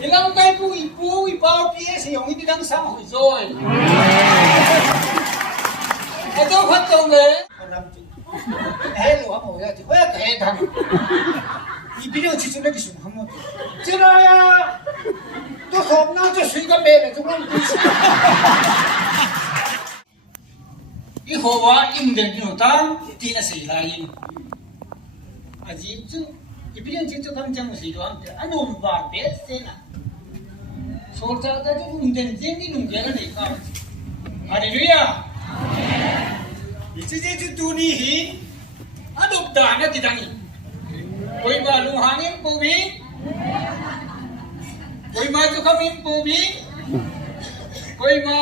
thì long cây bùi bao kia sử dụng đi đăng xã hội rồi cái tôi phát tông đấy hết rồi không rồi thì quét hết thằng 이 비료 지수는 기준 한번 지나야 또 겁나 저 수익가 매네 좀 그럼 이 호와 임된 노다 디나 세라인 아직 이 비료 지수 감정 시도 함께 안 온바 베스나 소자가 좀 임된 쟁이 농계가 내가 할렐루야 이제 두니히 adoptanya tidani koi ma luhangin pubi koi ma tu kamin pubi koi ma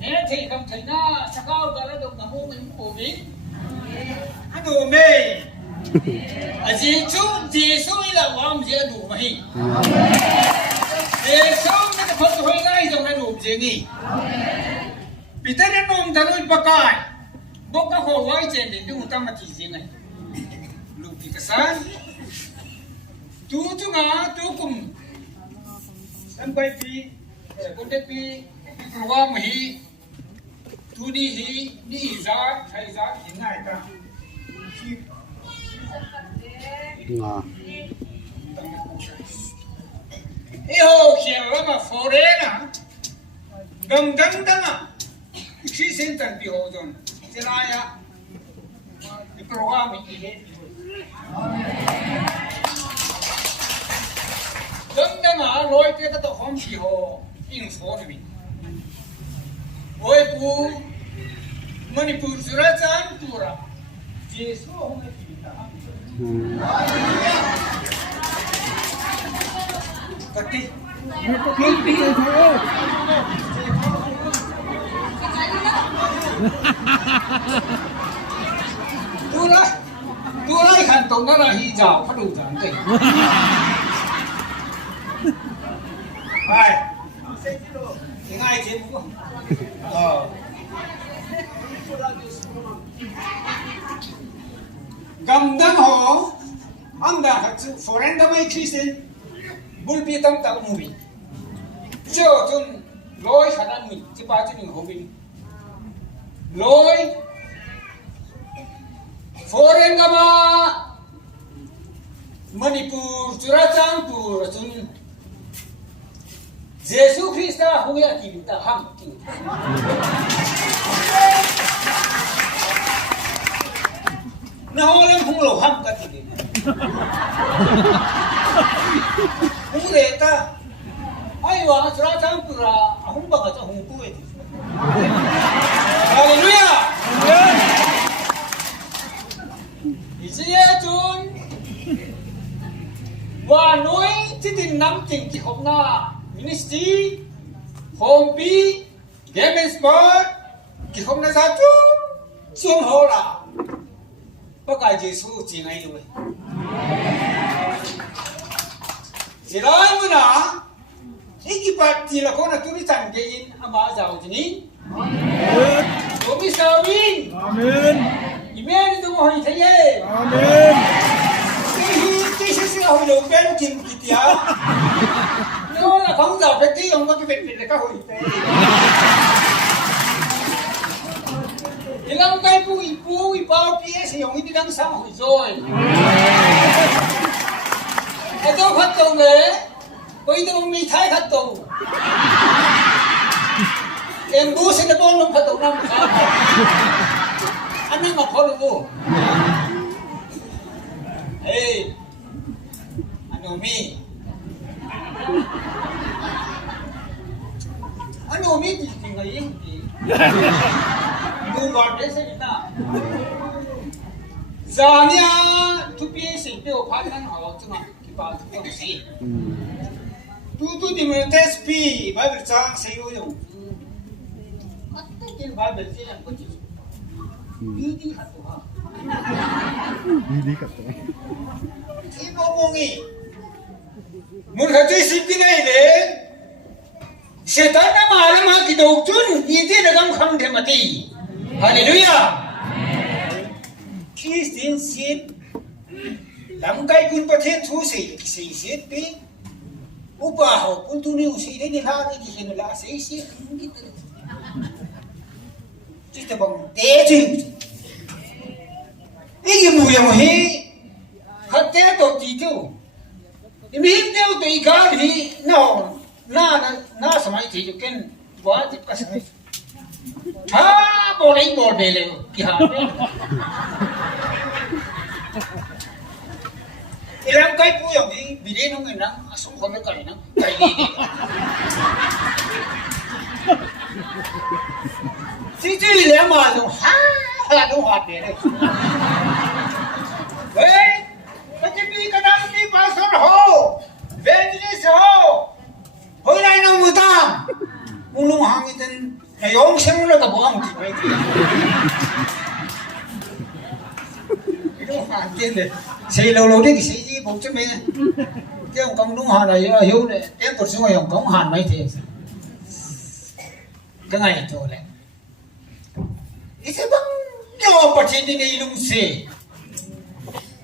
ne thei kam thaina sakau dala dok na mu min pubi anu me aji chu jesu ila wam je du mai jesu ne ta phot hoi ngai jong na du je ni peter nom danoi pakai boka ho wai chen de du ta ma ti je ngai kesan tu nga tu kum sampai pi kontek pi program hi tu di za thai za hinai ta ho khiao ma forena gam dang dang khi sen tan pi ho jon selaya di program hi真的嘛，来这个都很喜欢，应说的名。我也不，我你不知道怎么了，接受我们听的。可以。tôi lấy hành động đó là hy vọng phát đủ chẳng kì này thì ngay chế cũng gầm đăng hồ ông đã thật sự phổ rèn đâm ấy khi xin bùi bì tâm tạo mùi cho chung lối khả năng mình chứ ba chứ mình hồ bình lối foreign kama Manipur Churachandpur chun Jesus Christa huya kita ham ki na holam hung lo ham ka ti hung le ta ai wa Churachandpur hung ba ka cha hung ku e hallelujah idzie chun và nói chỉ tin nắm chừng chỉ không na ministry home bi game sport chỉ không na sao chung hồ là bất cái Giêsu chỉ ngay rồi chỉ nói mà na ít cái bát chỉ là con là tôi đi chẳng cái in ama giàu thì ní tôi đi sao in amen amen tôi hỏi thế gì amen cái sự hồi đầu bên kim kia nó là không giàu cái tí không có cái việc là cái hồi thế thì làm cái bùi bao kia sử dụng đi đăng xã hội rồi cái tôi phát động đấy bây giờ mình thấy phát động em bố sẽ là con nó phát động năm anh ấy mà khó được không hey Anomi thì người yêu thì mua vào đấy sẽ na giờ nha thu tiền sẽ tiêu phát hành họ chứ mà cái bao nhiêu tiền gì tu thì mình test fee Bible trang sẽ dùng mất cái tiền Bible sẽ làm cái gì đi hạt tổ đi cắt tổ thì có gì muốn cái gì này đấy setan na malam ha ki dog chun iti nagam kham the mati hallelujah Christian ship lam kai kun pathe thu se se pi upa pun tu ni usi ni ha ni ki ni la si gitu kita bang teju ini mu yang he hatte to ti tu ini teu to igal ni no na samai ti ju ken wa ti ka samai ha boleh le ki ha ilang kai pu yang ni bidin nong nang asung ko ka ni nang kai ni si ji le ma lo ha do ha de le喂我这边个当地把手好别你的手回来那么大我弄行一阵还用心了个不忘记没记你都犯贱的谁lâu lâu đấy谁gì bụng chứ mình cái ông công đúng họ này hiếu này em tổ xuống ông công hàn mấy thế cái ngày chỗ này ít băng cho bác sĩ đi luôn xe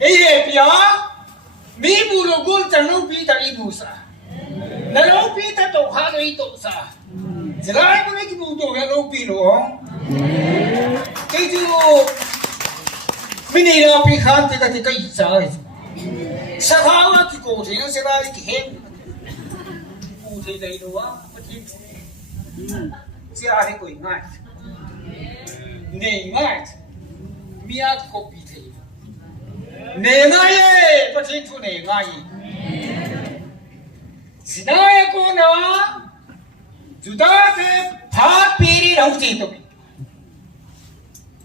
ấy bây giờ mi bù lô gôn chẳng lâu pi ta đi bù sa là lâu pi ta tổ hà đi tổ sa giờ lại có cái bù tổ là lâu pi rồi cái chú mình đi đâu pi khám thì cái gì sao sao hao thì cổ thì nó sẽ ra cái hết cụ thể đầy đủ á bất hiếm chia hay quỷ ngay nề ngay mía copy thế nề ngay bất hiếm thu nề ngay xin ai cô nó chúng ta sẽ phát piri đâu gì tụi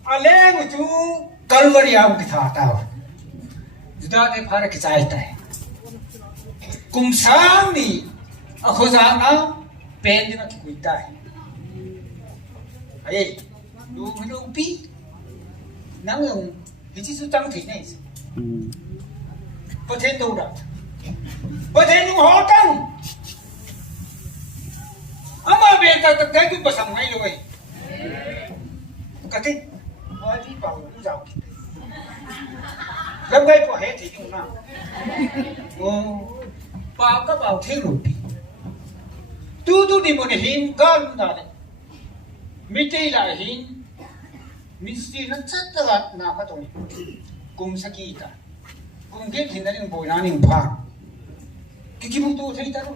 ale của chú Calvary ang kita tahu. Sudah ada para kecaitan. Kumsang ni aku sana pendek nak kita. Ayy, lu pi, nang yang itu sudah mungkin ni. Betul tu dah. Betul tu hotel. Ama beta tak tu pasang mai loh. Kata đi vào cũng giàu lâm gây của hết thì chúng nào vào các bảo thế rồi tu đi một hình cao luôn đấy mi chơi lại hình mi xí nó chắc là nào cái thôi cùng sa kita cùng cái hình đấy bồi nani phá cái kim tu thấy ta đâu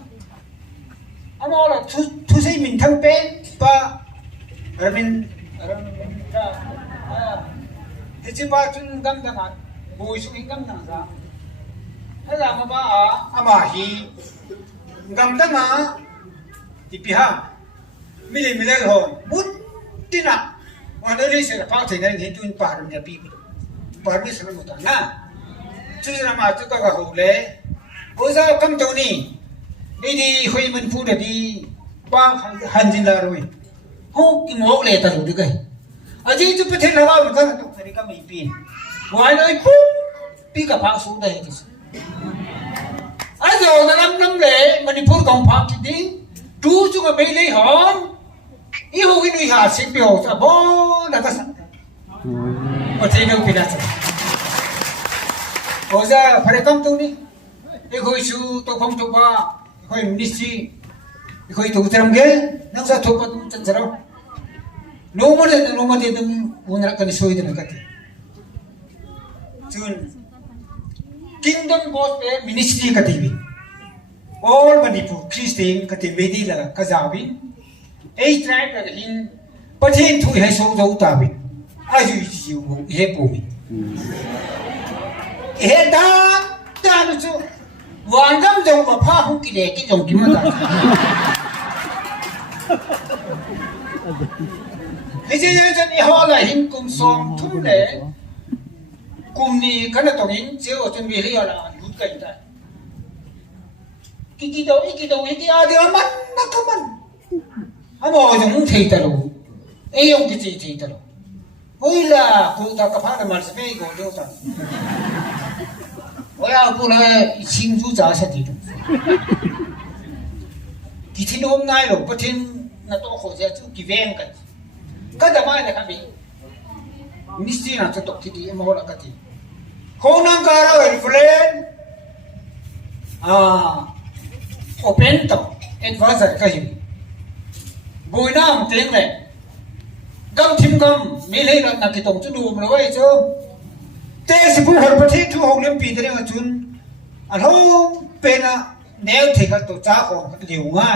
anh nói là thu xây mình thâu bên ba rồi mình thì chỉ ba chúng gam đằng à bồi xuống gam đằng ra thế là mà ba mà hi gam đằng à thì bị ha mình lên rồi bút tin à mà nó đi sẽ là phao thì này hiện chúng bà rồi nhà bị bà biết sao một thằng na chứ là mà chúng ta gặp hậu lệ bây giờ cầm chỗ này đi hồi mình phu được đi ba hành trình là rồi hô cái ngõ lệ ta rồi được cái aji tu putih lawa bukan tu mereka mimpi. Wahai pun pi kapal sudah itu. Ajo dalam enam le Manipur kompak ini tu juga beli hon. Ihu ini hasil bio sabo nak kesan. Macam itu pindah. Oza mereka tu ni. Ihu isu tu kom tu ba. Ihu ministry. Ihu itu teram ke. Nang sa tu pat tercerah. Nomor dia tu punya kan isu itu nak kata. Jun Kingdom Gospel Ministry kata ini. All Manipur Christian kata Medila kazawin. Tribe kata ini. Patin tu hai so jauh tabin. Ayu siu he bumi. Dah tu wangam jauh apa huk kide jauh gimana? Bây giờ dân họ là hình cùng song thun lệ cùng ni cái này tổng hình chiếu ở trên miền này là lút cảnh ta cái đầu cái ai mắt nó có mắt anh bảo dùng thầy ta luôn ấy ông cái gì thầy ta luôn ôi là cô ta có phải là mà sẽ có đâu ta ôi à cô là xin chú trả sẽ gì đâu cái thiên hôm nay rồi có thiên là tôi khổ sẽ chú kỳ ven cái kada mai na kami mistri na to ti di mo la kati honang kara friend open to advisor ka hi boi nam teng le gam thim gam mi le na ki tong chu du lo ai chu te si pu har pathi thu hong lem pi de nga chun an ho pe na neo the ka to cha ko liu nga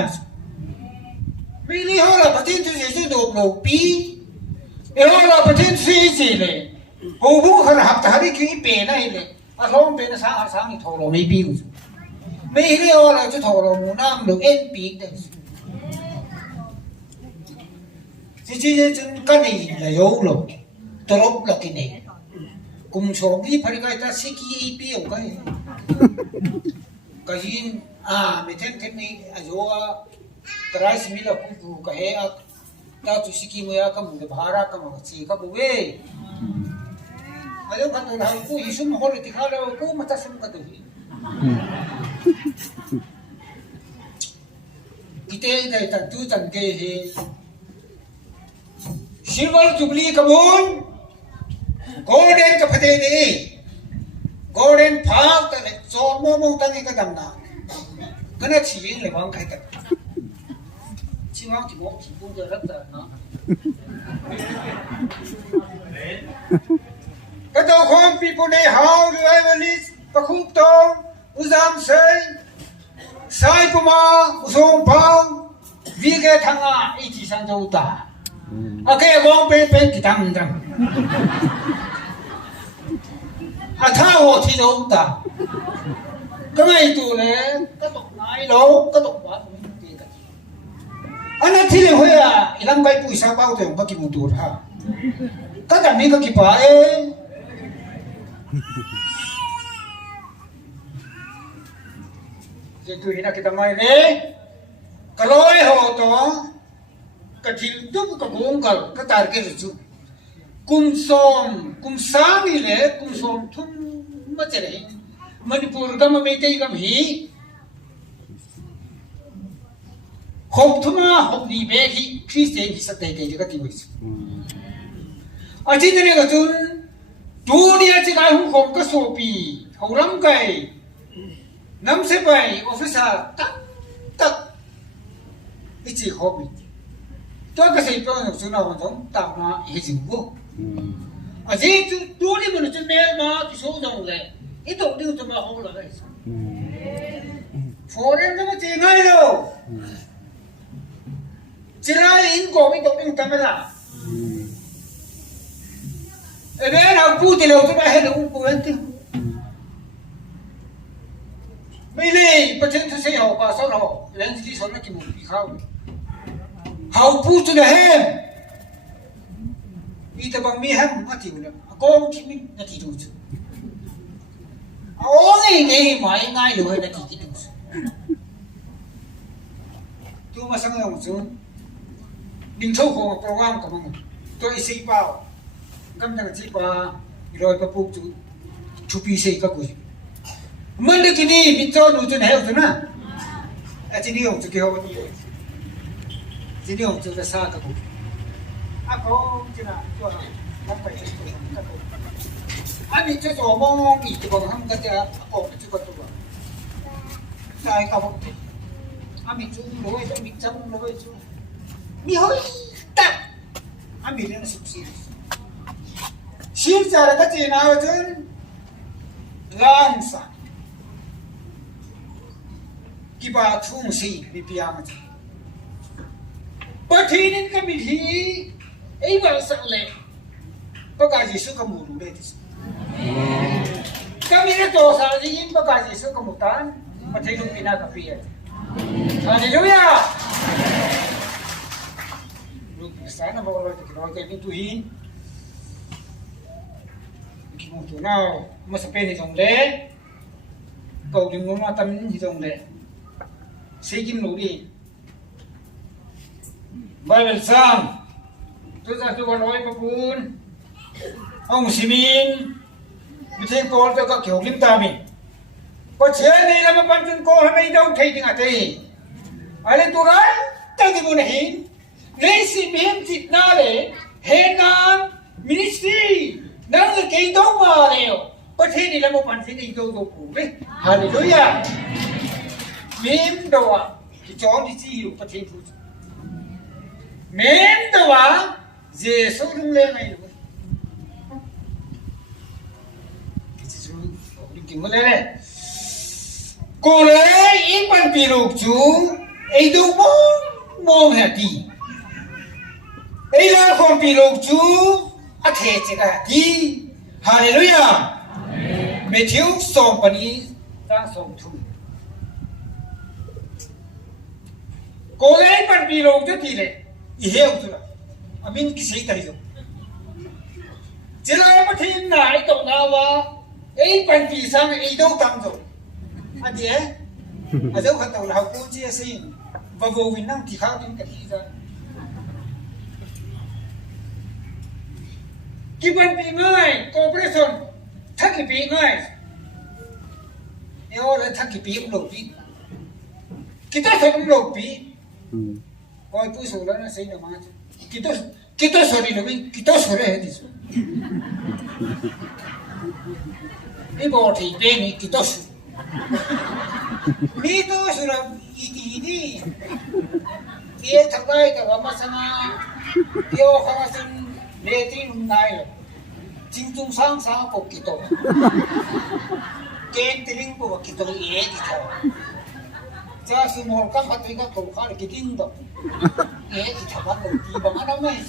mi li ho la pathi chu si chu du lo pi e ho la pathi si si le ho bu khar hap ta ri ki pe na hi le a long pe na sang ni tho lo mi pi mi li ho la chu tho lo mu nam lo en pi de chỉ chân cái này là dấu rồi tôi lốp là cái này cùng số đi phải cái ta sĩ kỹ biểu cái gì mình thêm này dấu cái gì mình là cũng cái hệ ta chủ sĩ kỹ mới cái mình để phá ra cái mà chỉ cái bùi mà nếu cái tôi làm cũng ý sum hồi thì khá là cũng mà ta sum cái tôi cái tên này ta tu chân cái hệ Silver Jubilee kabun golden ka phate ni golden phak ta le chon mo tang ka dam na kana chi le wang khai ta chi wang ki mo chi bu de rat ta na ka to khom people day how do I release pa khuk tong uzam sei sai puma usong pang vi ge thanga I chi san jo ta okay wong pe ki tam dang a tha ho thi do ta cái này tu le cái tộc nai lo cái tộc wa ti ka ana thi le hoya ilam kai pu sa pau te ba ki mu tu ha ka da mi ka ki pa e je tu hina kita mai le kalau ho to cái thil tu cái gong cái target rồi chứ kum sang đi lệ kum som thum mà chơi này Manipur cái mà mấy cái cái hỉ học thum à học đi về hỉ Christian hỉ sát đây cái gì vậy ở trên này cái chun tu đi ở trên cái hung không cái số pi hậu lắm cái năm sẽ vậy officer tắc cái gì học bị tôi cái gì tôi nói nào còn giống tạo ra hệ sinh vô, à gì tôi đi mình trên mail mà cái số dòng này, ít đồ đi cho mà không là cái, foreign nó chỉ ngay đâu, chỉ là in có ít đồ đi tao mới làm, ở đây nào phụ thì đâu tôi phải hết đâu phụ hết chứ, mấy này bắt chân tôi sẽ học và sau đó lên cái số nó chỉ một cái không. Hậu pu cho là hem, đi tập bằng mi hem mà chịu được, con chỉ mình là chỉ đủ chứ, ôi nghe mày ngay rồi là chỉ đủ, tôi mà sang lòng xuống, đừng sâu của program của mình, tôi xây bao, cầm thằng xây bao, rồi bắt buộc chú pi xây các cái, mình được cái này mình cho đủ cho này không na, à chỉ điều cho cái hồ đi. Chỉ điều cho cái xa các cụ, có chỉ là cho nó phải cho các cụ, bị cho chỗ mong bị cho bằng ham cái gì, có chỉ có chỗ sai các cụ, bị chú lối cho bị chấm lối chú, bị hơi tắc, bị nó sụp xì, xịt ra là cái gì nào chứ, lang sa, cái bà thung xì bị piang chứ. Bất thi nên cái bị thi ấy vào sẵn lệ có cái gì sức không đủ đây thì cái mình tổ sao gì in có cái gì sức không một tán mà thấy đúng pina cà phê hallelujah lúc sáng nó vào rồi thì nói cái mình tụi hin cái một chỗ nào mà sắp bên thì dòng lệ cầu đừng có tâm thì dòng lệ xây kim lũ đi Bible sang tôi ra tôi nói với bún ông Simin mình thấy con tôi có kiểu lim ta mình có chuyện này là một bản thân con hay đâu thấy tiếng à thế ai lên tôi nói tôi thì muốn hình lấy Simin thịt na để hệ nan ministry đang là cái đó mà đều có thế này là một bản thân gì đâu đâu cụ đấy hallelujah mím đâu à thì chó đi chi hiểu có thể phụ mím đâu à dễ số đúng lên này rồi cái gì rồi đừng kinh lên này cô lấy ít ban bì lục chú ấy đâu mong hả đi ấy là con bì lục chú à thế chứ cả đi Hallelujah mẹ thiếu sòng bani đang sòng thu cô lấy ban bì lục chú thì này ý hiểu chưa à mình cái gì đấy rồi chỉ là một thiên này tổng nào à ấy ban bì sang ấy đâu tăng rồi anh chị ấy ở đâu khăn tàu là học cô chia xin và vô mình năng thì khao đến cái gì ra cái vấn đề ngay corporation thắc cái bị ngay nếu là thắc cái bị cũng lột đi kita sẽ cũng lột bị coi tôi số đó nó sẽ là mà kita sorry là mình kita sorry hết đi số cái bộ thì bên này kita sorry Dito sudah ini dia terbaik kalau masana dia kawasan leti nunai cincung sang sang kok gitu kentiling kok gitu iya gitu jadi semua kan patriga kok kan kiting dong iya gitu kan di mana mas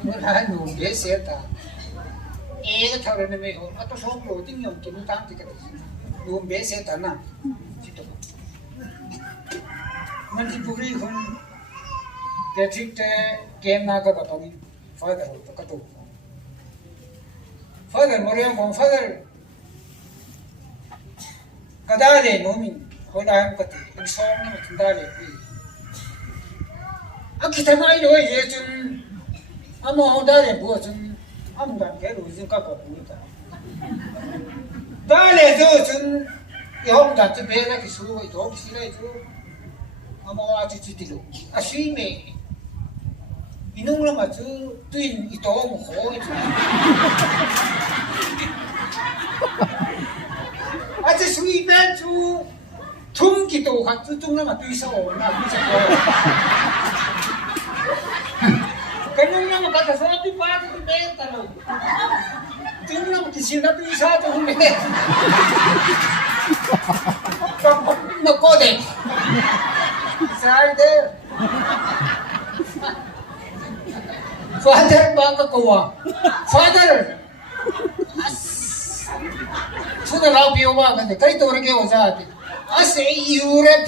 mana nu biasa ta cái thằng này mày họ tôi sống rồi tiếng nhung tôi tăng thì cái luôn bé sẽ tận nào mình thì buri không cái thích game nào cái bắt đầu phải cái tụ phải cái mới không phải cái đó để nó mình hồi nào cái cái sống nó mình ta để à cái thằng này rồi vậy chứ à mà hồi đó để bữa chứ ông đoàn cái rồi dương các cậu như ta ta lệ rồi chứ ông đoàn cái bé là cái số ấy đó cái gì đấy chứ ông nói chứ chỉ được à suy mẹ inung là mà chứ tuyên ít đó một khổ ấy à chứ suy bên chứ thung cái tổ khác chứ tung là mà tuy sao là tuy sao cái nung là mà cái sao tuy ba tuy bé ta rồi chúng nó cái gì nó tuy sao tôi không biết nó có đẹp sai thế father ba ka kuwa father sudah lau piu ba kan kai to rege ho jati ase Europe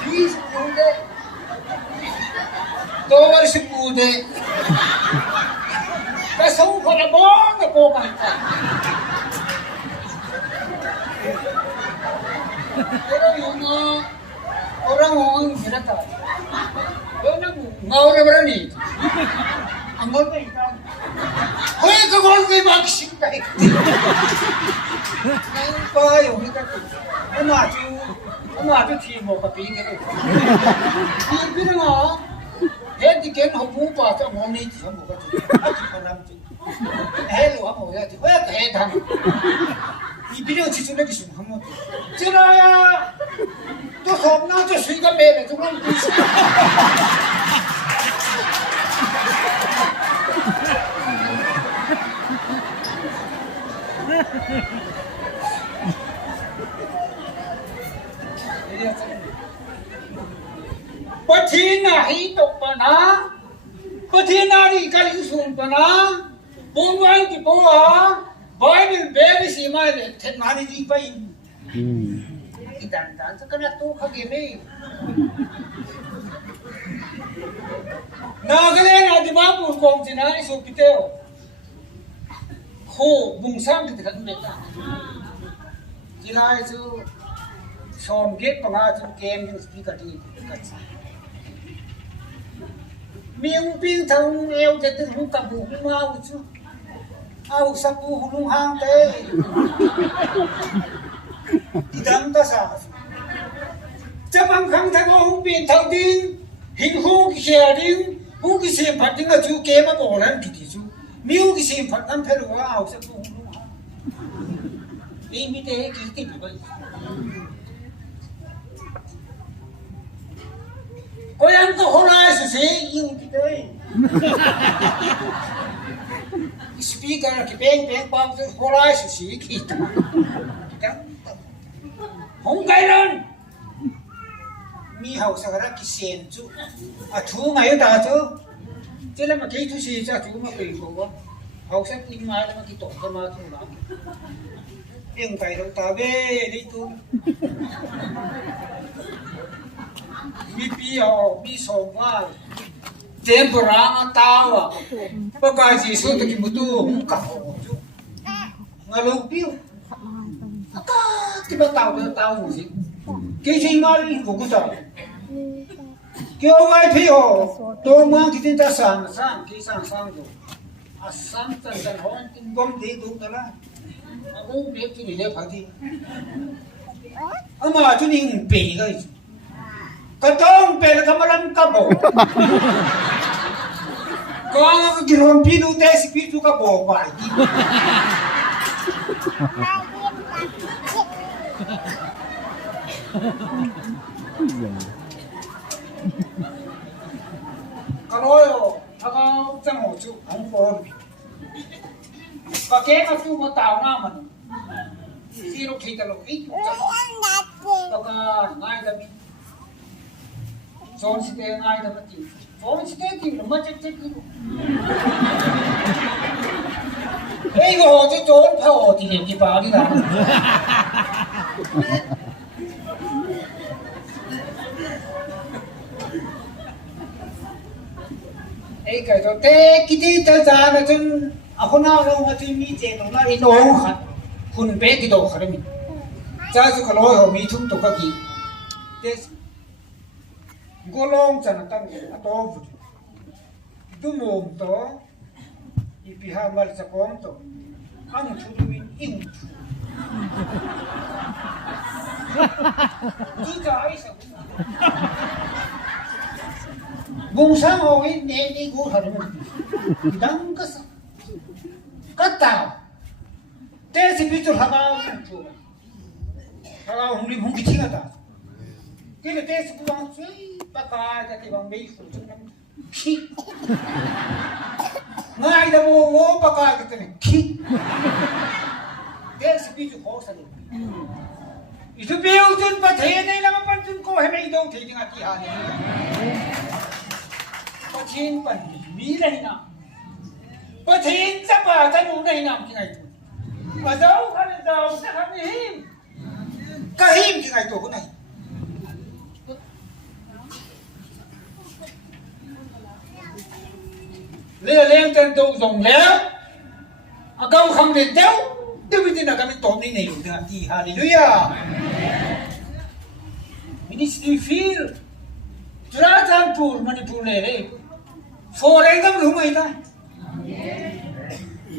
please bude to war se bude ka sau phara bon ko ba ta orang orang kita tahu, orang ngawur berani, anggur berani, hoi kagol kau maksud kaya, apa yang kita tu, amaju timur kaping itu, ini nama, diken hobu pasal moni tu semua tu, apa nama tu, hello apa ya tu, apa dah, ini video cicu lagi semua tu, ceraya. तो सोमना तो सुई का मेरे तुम लोग पछीना ही तो पना पछीना री कली सुन पना बुनवाई की बोआ बाइबल बेबी सीमा ले थेनानी जी पाई dan sekena tu kagini. Nagale na di ba pun kong sinai so piteo. Ho bungsang kita kan meta. Sinai so som get panga so game yung speaker di. Miu pin thong eo te tu hu ka bu mau chu. Au sa pu hulung hang te. Idam ta sa chấp bằng khăng thang ông biển thao tin hình hô cái xe đi hô cái xe phát tiếng là chú kế mà bỏ lên thì chú miu cái sim phật tâm phải rồi học sẽ không đúng không đi mi thế kí tìm được vậy có ăn có hôm nay sự gì yêu cái đấy speaker cái beng bao nhiêu hôm nay sự gì kita không cái lên mi học sao ra cái sen chú à chú ngày đó chú chứ là mà cái thứ gì ra chú mà bị khổ học sách in mai mà cái tổ cái mà thôi đó tiếng phải đâu ta về đi tu mi mi sầu qua tempura tao à bao cái gì số thì một tu không cả chú mà lâu piu cái tao tao gì cái gì mà đi không có sao kêu ai phi hồ tôi mang thì tin ta sang cái sang rồi à sang chân hôn tin gom đi đúng đó là aku biết cái gì đấy phải đi mà chú đi bể cái tông bể là cái mà làm cái bộ có cái rồng phi nu tê sĩ phi chú cái bộ vậy cái lối cái trong hồ chú không có cái mà chú mà tạo ra mình khi lúc khi ta lúc ít cái ngay đó mình trốn xí tê ngay đó mình tìm trốn xí tê tìm là mất chết cái cái hồ chứ trốn phải hồ thì điểm gì vào đi nào cái đó tê cái gì ta ra là chân hôm nào đâu mà chơi mi chơi đâu là ít đồ khátคุณเป๊กกี่โตขนาดนี้จ้าสุขลอยเขามีทุ่มตัวกี่เดสกูลองจันตั้งอัตโตฟุตดูมุมโตอีพิหามัลสกอมโตอังชุดวินอิงจูจ้าไอ้สักบุ้งสางเอาไว้เนนี่กูขนาดนี้ดังก็สักก็ตาวเตะสิพิจูร์ฮามาจูร์ฮามาหุ่นกี่ทิ้งอ่ะที่เตะสิกูวางช่วยปากกาจะที่วางไม่ฝุ่นจนน้ำขี้ง่ายแต่โม่ปากกาจะเนี่ยขี้เตะสิพิจูร์โคตรสนุกอีทุบเบี้ยวจนประเทศนี้แล้วมันจนโก้ให้ไม่โดนทิ้งอ่ะที่หาเนี่ยประเทศมันมีอะไรนะประเทศจะป่าจะหนุนในน้ำที่ไหนmà dấu khăn dầu sẽ khăn him cái him thì ngày tổ cái này lên trên đầu dòng léo à câu không để déo tiêu bây giờ là cái mình tóm đi này được thì hallelujah ministry feel Rajanpur Manipur này đấy phổ đấy không đúng mày ta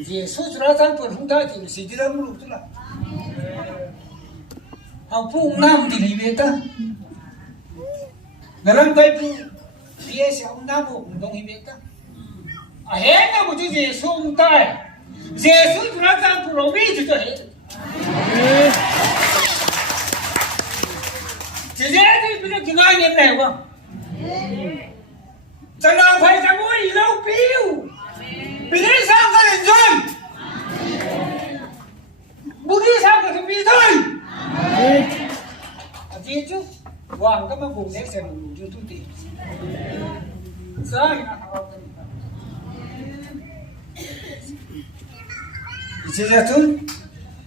Yesus Rajanpur không ta thì sĩ đi làm lúc đó là học phụ nam thì đi về ta là làm cái phụ phía sau ông nam phụ không đi về ta à hết nào một chữ Yesus không ta Yesus Rajanpur ông biết cho hết chỉ dễ thì bây giờ cái nói như này không chẳng nào phải chẳng có gì đâu phiêu vì thế sao có thể rồi bố đi sao có thể bị thôi à gì chứ hoàng các vùng đấy sẽ đủ cho tôi tiền sao thì nó học thì ra chứ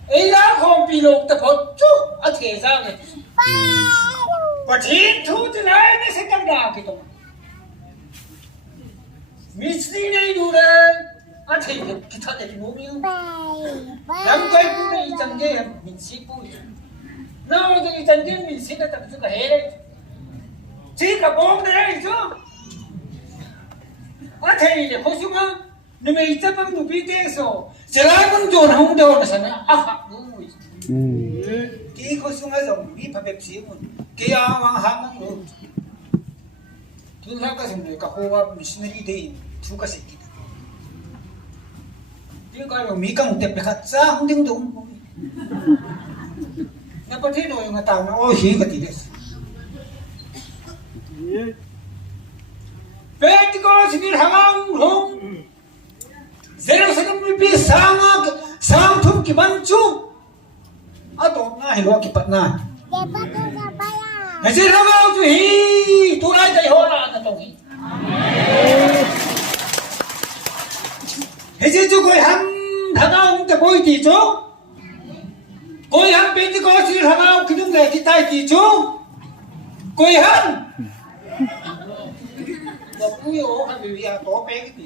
ấy là không bị lột tập hợp chút ở thể ra này và thiên thu thế này nó sẽ căng đà cái đó Misty này đủ đấy, anh thấy cái thằng này muốn yêu, làm cái phụ này chẳng cái mình xí phụ, nào thì chẳng cái mình xí là tập trung cả hết đấy, chỉ cả bom đấy chứ, anh thấy là không xuống á, nhưng mà ít bằng đủ biết thế sao, chỉ là con chuột không đâu mà sao nó áp phạt đúng rồi, cái không xuống á rồi biết phải bẹp xí một, cái áo mang hàng nó rồi, thứ khác cái gì này cả hoa missionary đấy. Suka sedikit. ที่ก็เรามีกังเต็มไปขัดซ้ำดิ้งดุงในประเทศเราอย่างต่างนะโอ้ยก็ติดเลยเป็นที่ก็สิ่งที่ทำหงเซลล์สังมีปีสามทุ่มกี่บันจุอ่ะตัวน่าเห็นว่ากี่ปัดน่าแต่เซลล์ทำจุฮีตัวไหนใจหัวละนั่นตรงนี้เฮ้ยจู่ก็หันทางเราจะไปที่จู่ก็หันเป็นที่ก็สิ่งทางเราคิดว่าที่ใต้ที่จู่ก็หันบอกกูอยู่ข้างในตัวเป๊กดิ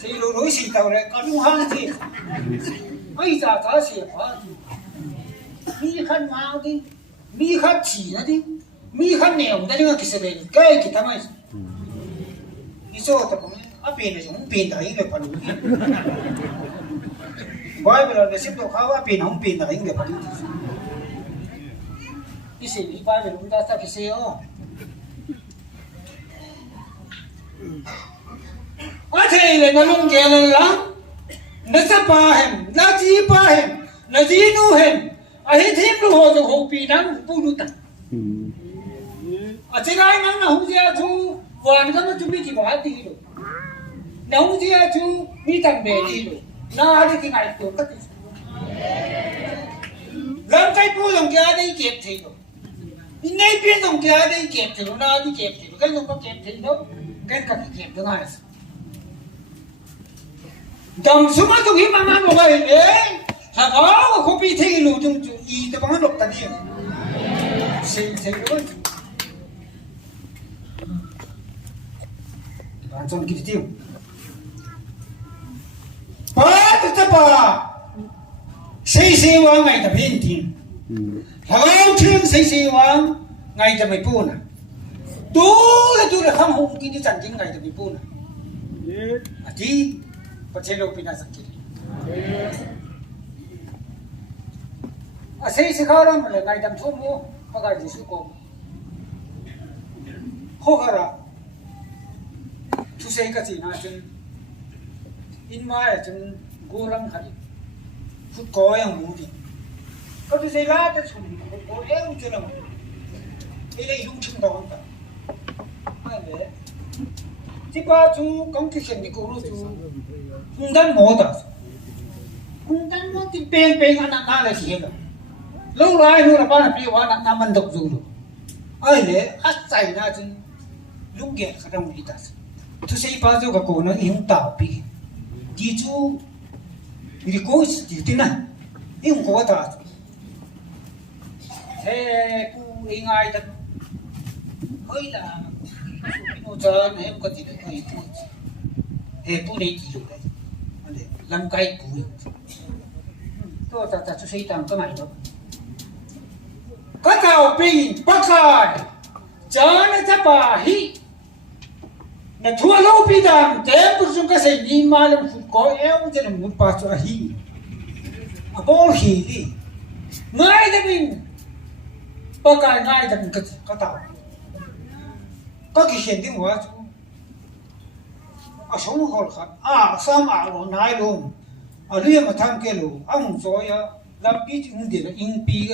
สิรู้สิตัวเลยก็รู้หันสิไม่จ่าเสียฟ้าดิมีขันมาดิมีขันฉีนะดิมีขันเหนียวแต่นี่ก็คิดเสร็จแก่คิดทำไมนี่โซ่แต่ผมอ่ะเป็นอะไรผมเป็นอะไรเลยพอรู้บ่อยไปแล้วเนี่ยสิบตัวเขาว่าเป็นผมเป็นอะไรเลยพอรู้ที่สิ่งที่บ่อยไปรู้ได้สักกี่เสียวอาเทเลยนั่งลงแกเลยล่ะนั่งสบายhemนั่งจีบาhemนั่งจีนูhemอาเฮทีมรู้ว่าจะหงปีนั้นปูดูตันอาเจนายนั่งนะหงเสียจูวันก็มันจะมีกี่บาทดีรู้นะหงเสียจูมีตังเบดีรู้น่าจะที่ไหนตัวก็ติดลำไส้ปูลงแกได้เก็บทีรู้นี่เปลี่ยนลงแกได้เก็บทีรู้น่าที่เก็บทีรู้กันลงก็เก็บทีรู้กันก็เก็บได้ดังสมัยตุกิมันบอกว่าเอ๊ะถ้าเขาเขาไปที่ลูกจุงอีแต่บางคนหลบตัดเนี่ยเสียเลยบางคนคิดที่ป้าจะป้าเสียว่าไงแต่เพี้ยนทิ้งเขาเชื่อเสียว่าไงจะไม่พูดนะดูเลยข้างห้องกินที่จันทิ้งไงจะไม่พูดนะอาทิประเทศเราเป็นอะไรสักทีอาศัยสิ่งเขาเราเลยไงดำทุ่มโม่เขาก็จะสู้กับเขาก็ละทุกสิ่งก็จีน่าจนอินมาจนกูรังขัดฟุตก้อยยังมูดีก็ทุกสิ่งละจะสุ่มฟุตก้อยยังจะละมั้งเอ้ยยุ่งชิงดอนตาอะไรที่ป้าจูกังคิดเห็นนี่กูรู้จูhundan modas hundan mo ti peng anak na la siya lo lai nu la pa na pi wa na man dok zulu ai le at sai na jin lung ge khadam litas tu sei pa jo ga ko na yung ta pi ti chu ri ko ti ti na yung ko ta he ku ingai ta hoi la no cha na em ko ti ai tu he tu nei ti lu làm cây bụi tôi ta cho xây tầng cái này đó có tàu pin bắc hải chớ nó chấp bà hi là thua lâu pi đàm kém một trong cái gì đi mà làm phụt có éo cho nên một bà cho hi à bố hi đi ngay đó mình bắc hải ngay đó mình cái tàu có cái hiện tiếng hóa à sống hồn khát à sao mà nó nai luôn à liêm mà tham kia luôn ông rồi à làm cái chuyện gì là in pi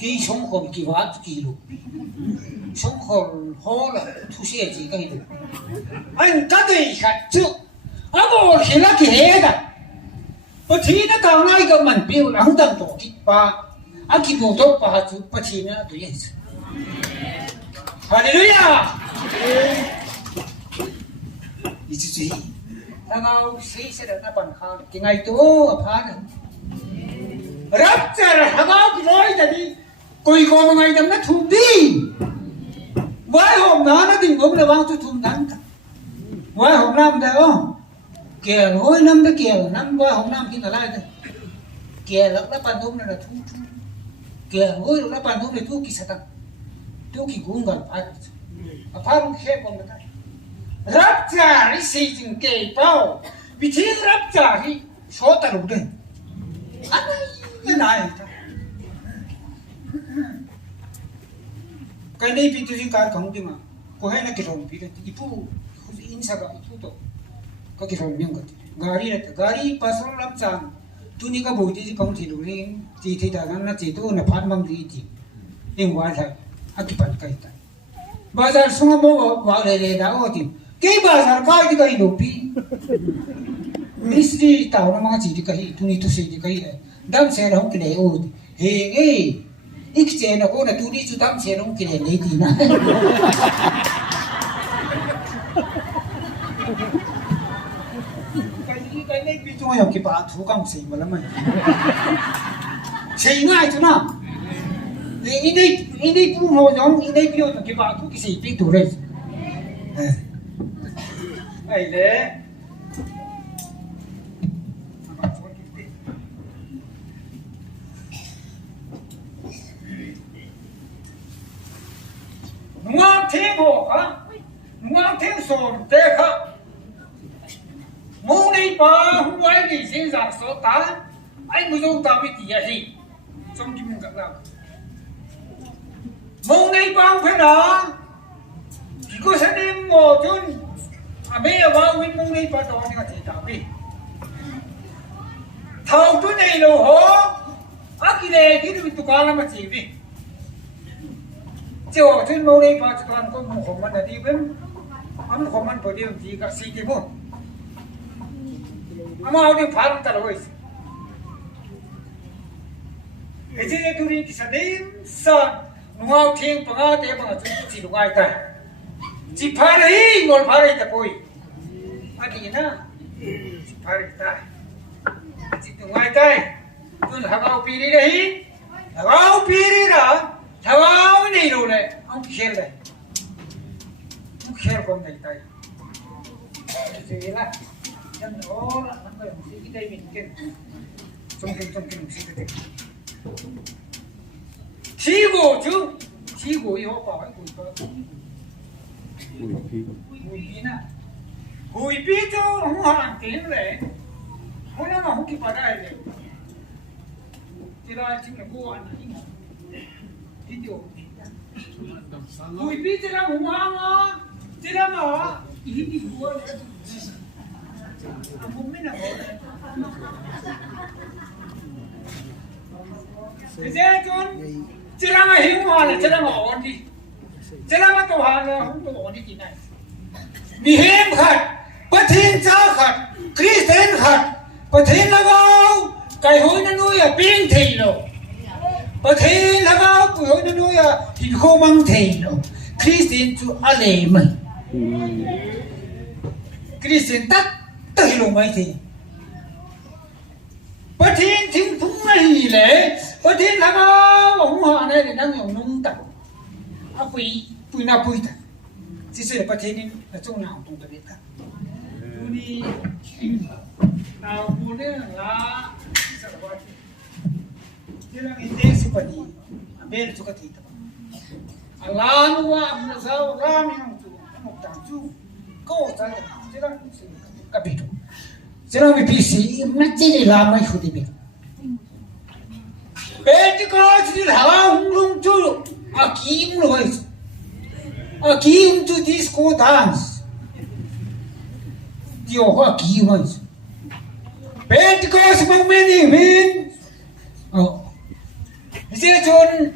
cái sống hồn kỳ hóa kỳ luôn sống hồn ho là thu xe gì cái luôn anh cái gì khác chứ à bộ thì là cái hết à bữa thì nó tao ngay cái mình biểu là không đăng tổ kịch ba à cái bộ tốt ba chú bữa thì nó đối hết Hallelujah 이주주의 나가 세세를 나반 하 띵아이 또 아파는 랍자를 하가 기로이다니 꼬이고 망아이 담나 툼디 와이 홈 나나디 몸에 왕투 툼단다 와이 홈 남다요 kìa hối năm đó kìa năm qua hôm năm khi nào lại kìa lắc lắc bàn thum này là thu kìa hối lắc bàn thum này thu kỳ sát thu kỳ cũng gần phải không khép vào người taรับจ่าที่สี่จึงเก่เป้าวิธีรับจ่าที่โชตลุกเลยอะไรก็นายก็ในพิธีการของจริงอ่ะก็ให้นักกิจกรรมพิธีผู้อินสระอิทุโต có cái phần miếng cái gari pasal lắm chăng tu ni ka bồi thì không thì đủ đi thì ta nó chỉ tu là phát mang đi chỉ em qua lại akipan cái ta bazar sung mo vào đây đã ô thì cái bazar cái thì cái đủ pi Misri tao nó mang chỉ thì cái tu ni tu sẽ thì cái đam xe nó không cái này ô thì hey ít xe nó có là tu đi tu đam xe nó không cái này lấy thì na cái này bị cho cái bà thủ công gì mà lắm mày xây ngay chứ nào ini pun mau nhóm ini bio cái bà thủ cái gì bị thủ đấy ai đấy ngoan thiên hồ hả ngoan thiên sồn thế hả mô ni bà không ai đi sinh ra số ta anh mới dùng ta bị tỉa gì trong cái mình gặp nào mô ni bà không phải đó chỉ có sẽ đem ngồi chung à bây giờ vào bên mô ni bà đó thì có thể tạo đi thầu chỗ này đâu hả á cái này cái mình tụi con làm gì đi chiều trên mô ni bà tụi con có một khổng mạnh là đi bên anh khổng mạnh phải đi gì cả xí cái bộ ama udah farm terus. Jadi tu ni disadin sa nuau tiang pengat dia pengat cuci lungai ta. Si pari ngol pari ta koi. Adi na. Si pari ta. Si lungai ta. Tu hagau piri rahi. Hagau piri ra. Hagau ni lo le. Ang khel le. Ang khel kom dai ta. Jadi lah. Yang orang apa yang mesti kita bikin, something mesti kita. Chigo chứ, chigo yêu bảo cái cùi bơ, cùi pí na, cùi pí chứ không hàng tiền lệ, không nó mà không kịp vào đây lệ, thì là chính là cô ăn đi mà, đi điều, cùi pí thì là không hàng á, thì là mà ít đi mua. Thế chun, chỉ là mà hiếu hòa là chỉ là mà ổn đi, chỉ là mà tàu hàng là không có ổn đi gì này. Vì hiếm khát, bất thiên cha khát, Christian khát, bất thiên là bao, cái hối nó nuôi ở biên thị rồi, bất thiên là bao, cái hối nó nuôi ở hình khô măng thị rồi, Christian chú ăn lề mình, Christian tắt. Tới lòng mấy thì bất thiên thiên phúng này lẽ bất thiên là bao ông họ này để đang dùng nông tập à quỳ nào quỳ ta chỉ sợ bất thiên là chỗ nào cũng được cả đi nào muốn đấy là sợ là bao nhiêu là cái tên số bani bên chỗ cái gì đó Allah nuwa sao ra mình không một tảng chú câu ta chỉ là kapito. Jangan mipisi, macam ni lama ikut dia. Benda kau jadi hawa umlum tu, akim loh. Akim tu disco dance. Dia kau akim mas. Benda kau semua ni men. Oh, jadi John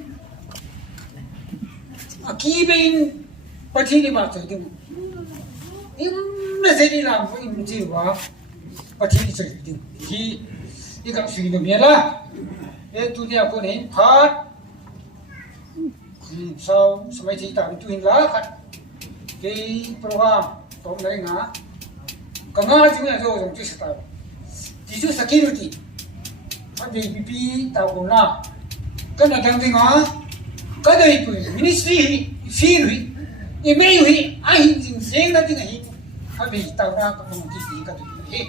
akimin pasti ni macam tu. Nó sẽ đi làm với mình chịu quá và thì sẽ đi thì đi gặp suy nghĩ là để tôi đi học này phát sau mấy thì tạm tôi lá phát cái program tóm lấy ngã còn ngã chúng là rồi chúng sẽ tạo chỉ số security phát đi pp tạo cũng là cái này thằng gì ngã cái này của ministry phi rồi email rồi ai hình dáng là cái này hãy bị tạo ra các mong cái gì cả thì hết.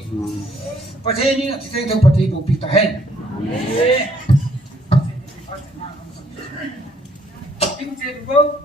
Và thế này thì thấy được bị bị ta hết. Kinh tế đúng không?